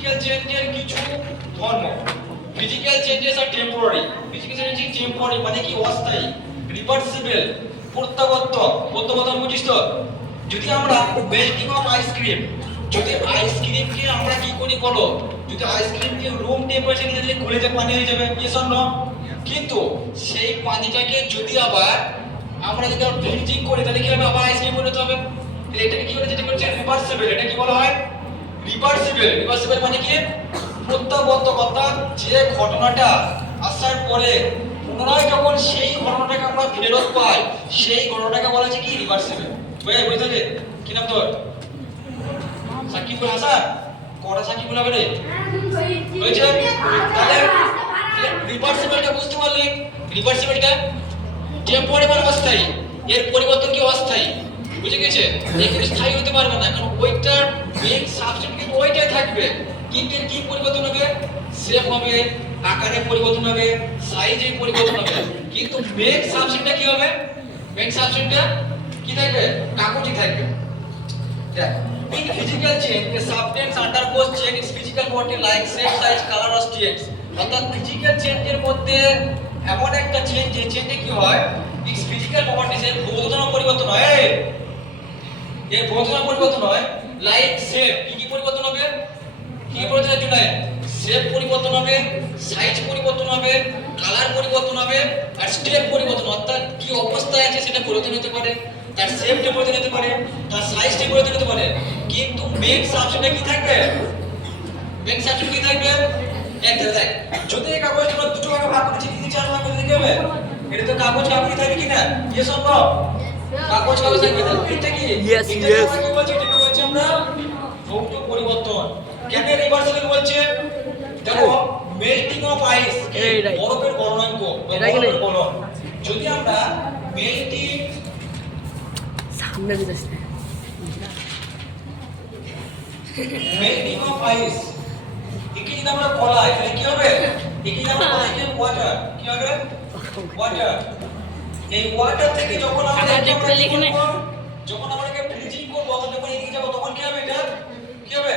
Physical চেঞ্জের কিছু ধর্ম। ফিজিক্যাল চেঞ্জেস আর টেম্পোরারি। ফিজিক্যাল চেঞ্জ টেম্পোরারি মানে কি অস্থায়ী, রিভার্সিবল, প্রত্যাবর্তন বুঝিস তো। যদি আমরা মেল্টিং অফ আইসক্রিম, যদি আইসক্রিমকে আমরা কি করি বলো, যদি আইসক্রিমকে রুম টেম্পারেচারে নিয়ে দিলে গলে যায় পানি হয়ে যাবে, ইয়েস অর নো? কিন্তু সেই পানিটাকে যদি আবার আমরা যদি ফ্রিজিং করি তাহলে কি হবে, আবার আইসক্রিম বানাতে হবে। তাহলে এটাকে কি বলে, যেটা করছে রিভার্সিবল। এটা কি বলা হয়? রিভার্সিবল মানে কি প্রত্যাবর্তকতা, যে ঘটনাটা আসার পরে পুনরায় যখন সেই ঘটনাটাকে আমরা ফেরত পাই সেই ঘটনাটাকে বলা হচ্ছে কি রিভার্সিবল। বুঝতে পারলে? কি নাম তোর? সাকিবুল হাসান। কটা সাকিবুল হবে রে? হয়েছে? তাহলে রিভার্সিবলটা বুঝতে পারলে? রিভার্সিবলটা টেম্পোরারি মানে অস্থায়ী, এর পরিবর্তন কি অস্থায়ী, বুঝে গেছে? এখানে স্থায়ী হতে পারবে না, কারণ ওইটার মেইন সাবস্টেন্স কিন্তু ওইটাই থাকবে, কিন্তু এর কি পরিবর্তন হবে? শেপ হবে, আকারে পরিবর্তন হবে, সাইজে পরিবর্তন হবে, কিন্তু মেইন সাবস্টেন্সটা কি হবে? মেইন সাবস্টেন্সটা কি থাকবে? কাগজই থাকবে। দেখ, in physical change a substance undergoes change its physical property like shape, size, color or states. অর্থাৎ ফিজিক্যাল চেঞ্জের মধ্যে এমন একটা চেঞ্জ, যে চেঞ্জে কি হয়, its physical properties এর ভৌতধর্ম পরিবর্তন হয়। এর ভৌতধর্ম পরিবর্তন হয়, লাইক শেপ, কি পরিবর্তন হবে? কি পরিবর্তন হচ্ছে? শেপ পরিবর্তন হবে, সাইজ পরিবর্তন হবে, কালার পরিবর্তন হবে, আর স্টেপ পরিবর্তন, অর্থাৎ কি অবস্থায় আছে সেটা পরিবর্তন হতে পারে, তার শেপটা পরিবর্তন হতে পারে, তার সাইজটা পরিবর্তন হতে পারে, কিন্তু মেইন সাবস্টেন্সটা কি থাকবে? মেইন সাবস্টেন্স কি থাকবে? একটা দেখ, যদি এই কাগজটা আমরা দুটো ভাগে ভাগ করে চিনি চার ভাগ করে দিতে হবে, এটা তো কাগজ কাগজ থাকবে কি না? Yes or no? কাগজ কাগজ থাকবে, এটা কি? Yes, এটা yes. কি বলছে? এটাকে বলছে আমরা ভৌত পরিবর্তন। কেন রিভার্সিবল বলছে? দেখো, মেল্টিং অফ আইস, এইটাই। বরফের গলনাঙ্ক, এটাই কি বরফের নেই? গলন। যদি আমরা মেল্টিং সামনে দিতেছে মেল্টিং অফ আইস, একে যদি আমরা গলাই তাহলে কি হবে? একে যদি আমরা গলাই কি ওয়াটার, কি হবে? ওয়াটার। এই ওয়াটার থেকে যখন আমরা যখন আমরা ফ্রিজিং করব, তখন যখন এদিকে যাব তখন কি হবে? এটা কি হবে?